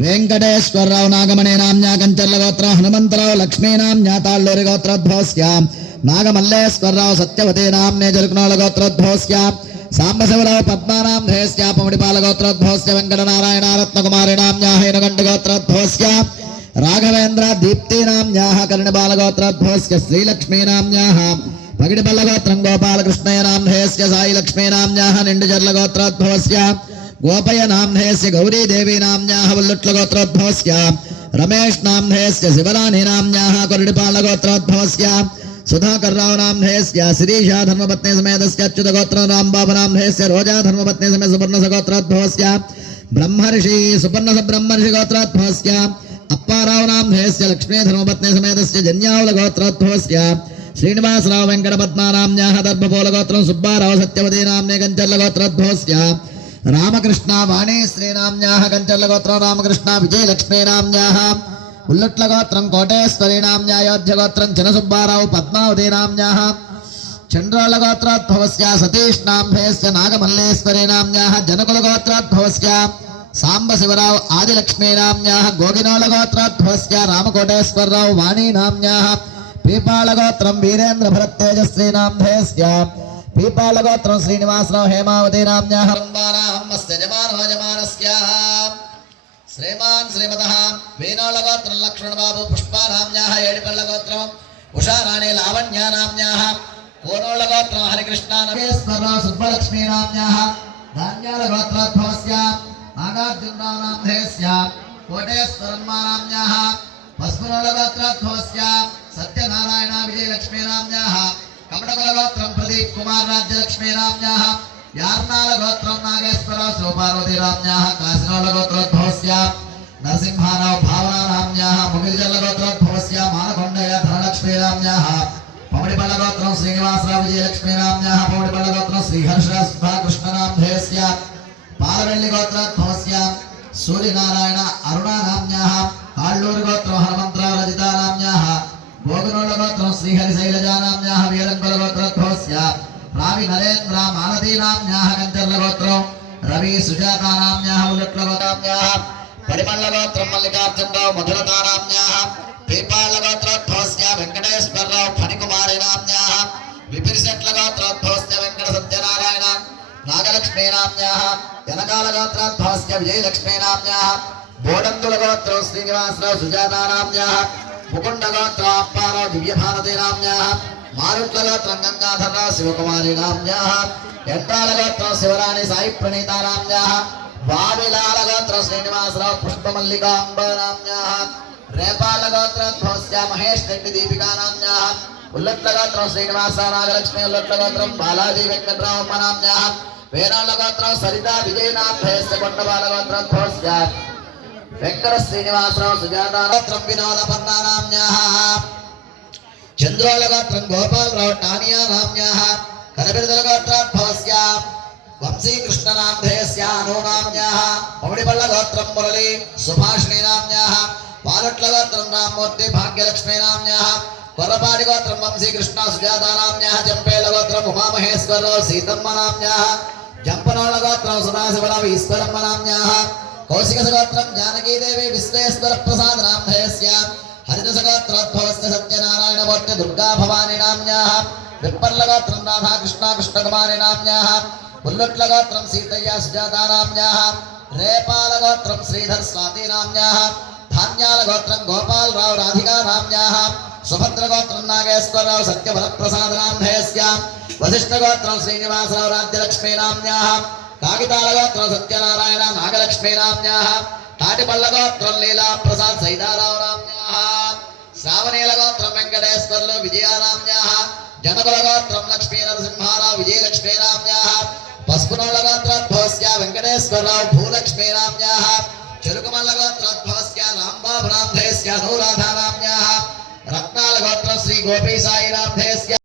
వెంకటేశ్వరరావు నాగమనే నామ్యా కంచర్ల గోత్ర హనుమంతరావు లక్ష్మీ నామ్యా తాళ్ళూరి గోత్రోద్భవస్య నాగమల్లేశ్వరరావు సత్యవతి నామ్నే జరుకునోళ గోత్రోద్భవస్య సాంబశివరావు పద్మానాం ధేస్య పమిడిపాల గోత్రోద్భవస్య వెంకటనారాయణ రత్నకుమారి నామ్యా హైనగండ గోత్రోద్భవస్య రాఘవేంద్ర దీప్తి నామ్యాః కర్ణిబాల గోత్రోద్భవస్య శ్రీలక్ష్మీ నామ్యాహ పగిడిపల్ల గోత్రం గోపాలకృష్ణయ గోపాలకృష్ణయ్య నామ్నేస్య సాయి లక్ష్మీ నామ్యాః నిండుజర్ల గోత్రోద్భవస్య गोपय नाम्नयस्य गौरी देवी नाम्न्याः वल्लुट्लगोत्रोद्भवस्य रमेश नाम्नयस्य शिवरानी नाम नाम्न्याः सुधाकर राव नाम श्रीशा धर्मपत्नी समेत समेतस्य अच्युतगोत्रो राम्बाब नाम रोजा धर्मपत्नी समेत ऋषि गोत्रोद्भव सुपर्णसब्रह्मर्षिगोत्रोद्भवस्य अप्पाराव नाम्नयस्य लक्ष्मी धर्मपत्नी समेत समेतस्य जन्यावलगोत्रोद्भवस्य श्रीनिवासराव नाम दर्भपोल गोत्र सुब्बाराव सत्यवती नाम नाम्ने गोत्रोद्भव रामकृष्ण बाणे श्रीनाम्याः कञ्चल्लगोत्रो रामकृष्ण विजयलक्ष्मीनाम्याः उल्लट्लगोत्रं कोटेश्वरीनाम्यायोध्यगोत्रं चिनसुब्बाराव पद्मावतीनाम्याः चण्ड्रालगोत्राद्भवस्य सतीष्णाम्भेस्य नागमल्लेश्वरीनाम्याः जनकुलगोत्राद्भवस्य साम्बशिवराव आदिलक्ष्मीनाम्याः गोगिनालगोत्राद्भवस्य रामकोटेश्वरराव वाणीनाम्याः पीपालगोत्रं वीरेन्द्रभरत्तेजस्त्रीनाम्भेस्य पीपालगोत्रं श्रीनिवासराव हेमावती नाम्न्याः। रम्बाराहमस्य जमानो जमानस्याः श्रीमान् श्रीमतः वेणोलगोत्रं लक्ष्मणबाबु पुष्पानाम्न्याः एडिपल्लगोत्रम् उषाराणि लावण्यानाम्न्याः कोनोलगोत्रं हरिकृष्णानवेश्वरराव सुब्बलक्ष्मीनाम्न्याः धान्यालगोत्राद्भवस्य नागार्जुनरावनाम्नेस्य कोटेश्वरन्मानाम्न्याः पस्पुरोलगोत्राद्भवस्य सत्यनारायणा विजयलक्ष्मीनाम्न्याः कमटकुलगोत्र प्रदीप कुमार राज्यलक्ष्मी नाम्न्याः यार्नालगोत्रं नागेश्वर शिवपार्वती नाम्न्याः काशिनोलगोत्रोद्भवस्या नरसिंहानाव भावना नाम्न्याः मुगिरिजल्लगोत्रोद्भवस्या मानकोण्डया धनलक्ष्मी नाम्न्याः पौडिपल्लगोत्रं श्रीनिवासराव विजयलक्ष्मी नाम्न्याः पौडिपल्लगोत्रं श्रीहर्षः सुधाकृष्णनाम्धेयस्या पालवेल्लिगोत्रोद्भवस्या सूर्यनारायण अरुणा नाम्न्याः आळ्ळूरुगोत्रं हनुमन्तराव रजिता नाम्न्याः भोगनोलगोत्रं श्रीहरिशैलजा नाम्न्याः वीरङ्कुलगोत्रं రావి నరేంద్ర మాలతీనామ్యాహ గంధర్లగోత్రం రవి సుజాతానామ్యాహ ఉలట్లగోతామ్యాహ పరిమళగోత్రం మల్లికార్జునరావు మధురతానామ్యాహ దీపాలగోత్రోద్భవస్య వెంకటేశ్వరరావు ఫణికుమారినామ్యాహ విపిరిశెట్లగోత్రోద్భవస్య వెంకట సత్యనారాయణ నాగలక్ష్మీనామ్యాహ జనకాలగోత్రోద్భవస్య విజయలక్ష్మీనామ్యాహ బోడంతులగోత్రం శ్రీనివాసరావు సుజాతానామ్యాహ ముకుండగోత్రం అప్పారావు దివ్యభారతీనామ్యాహ మారుట్లగాత్రం గంగాధర శివకుమారి రామ్యా ఎట్టాలగోత్రం శివరాణి సాయి ప్రణీత రామ్యా వావిలాలగోత్ర శ్రీనివాసరావు పుష్పమల్లికాంబరామ్యా రేపాలగోత్ర ధ్వస్య మహేష్ రెడ్డి దీపికారామ్యా ఉల్లట్లగోత్రం శ్రీనివాస నాగలక్ష్మి ఉల్లట్లగోత్రం బాలాజీ వెంకట్రామరామ్యా వేణాలగోత్రం సరిత విజయనాథ్ కొండబాలగోత్రం ధ్వస్య వెంకట శ్రీనివాసరావు సుజాతాగోత్రం వినోద పర్ణారామ్యా చంద్రోళ గోత్రం గోపాలరావు టానియా నామ్యాః కనబిరదల గోత్రోద్భవస్య వంశీకృష్ణ నామధేయస్య అనో నామ్యాః పౌడిపల్ల గోత్రం మురళి సుభాషిణి నామ్యాః పాలట్ల గోత్రం రామ్మూర్తి భాగ్యలక్ష్మీ నామ్యాః కొర్రపాటి గోత్రం వంశీకృష్ణ సుజాత నామ్యాః జంపేల గోత్రం ఉమామహేశ్వరరావు సీతమ్మ నామ్యాః జంపనోళ్ళ గోత్రం సదాశివరావు ఈశ్వరమ్మ నామ్యాః కౌశిక గోత్రం జానకీదేవి విశ్వేశ్వర ప్రసాద నామధేయస్య हरितसगात्राद्भवस्य सत्यनारायणवर्त्य दुर्गा भवानी नाम्न्याः, विप्पल्लगात्रं राधा कृष्णा कृष्णगमानि नाम्न्याः पुल्लट्लगात्रं सीतया सुजाता नाम्न्याः, रेपालगात्रं श्रीधर स्वाति नाम्न्याः गोपाल राव राधिका नाम्न्याः, सुभद्रगोत्रं नागेश्वरराव सत्यवरप्रसाद नाम्नयस्यां श्रीनिवास राव राज्यलक्ष्मी नाम्न्याः कागितालगोत्रं सत्यनारायण नागलक्ष्मी नाम्न्याः, ताटिपल्लगोत्रं लीलाप्रसाद सैदाराव नाम्न्याः। శ్రావణీలగోత్రం వెంకటేశ్వర్లు విజయారామ్యా జనకులగోత్రం లక్ష్మీ నరసింహారావు విజయలక్ష్మీరామ్యా పసుపునోళ్ళగోత్రోద్భవస్య వెంకటేశ్వరరావు భూలక్ష్మీరామ్యా చెరుకుమల్లగోత్రోద్భవస్య రాంబాబు రామ్ధేస్య అనురాధారామ్యా రత్నాల గోత్రం శ్రీ గోపీ సాయి రామ్ధేస్య